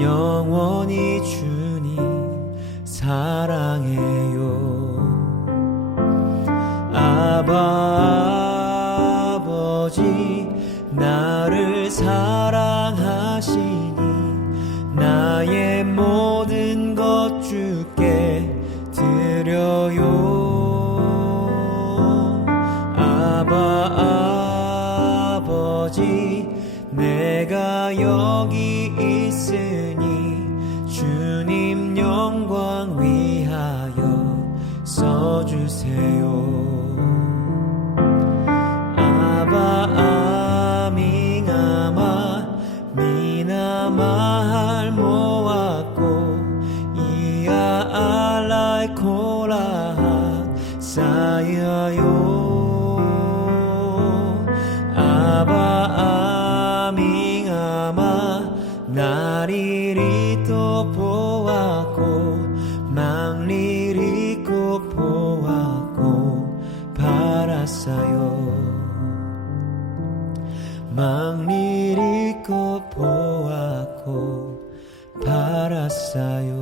영원히 주님 사랑해요. 아바 아버지 나를 사랑하시니 나의 모든 것 주께 드려요. 아바 아버지 내가 여기 있으니 주님 영광 위하여 써주세요 Naririto po ako, mangliriko po ako para sa'yo. Mangliriko po ako para sa'yo.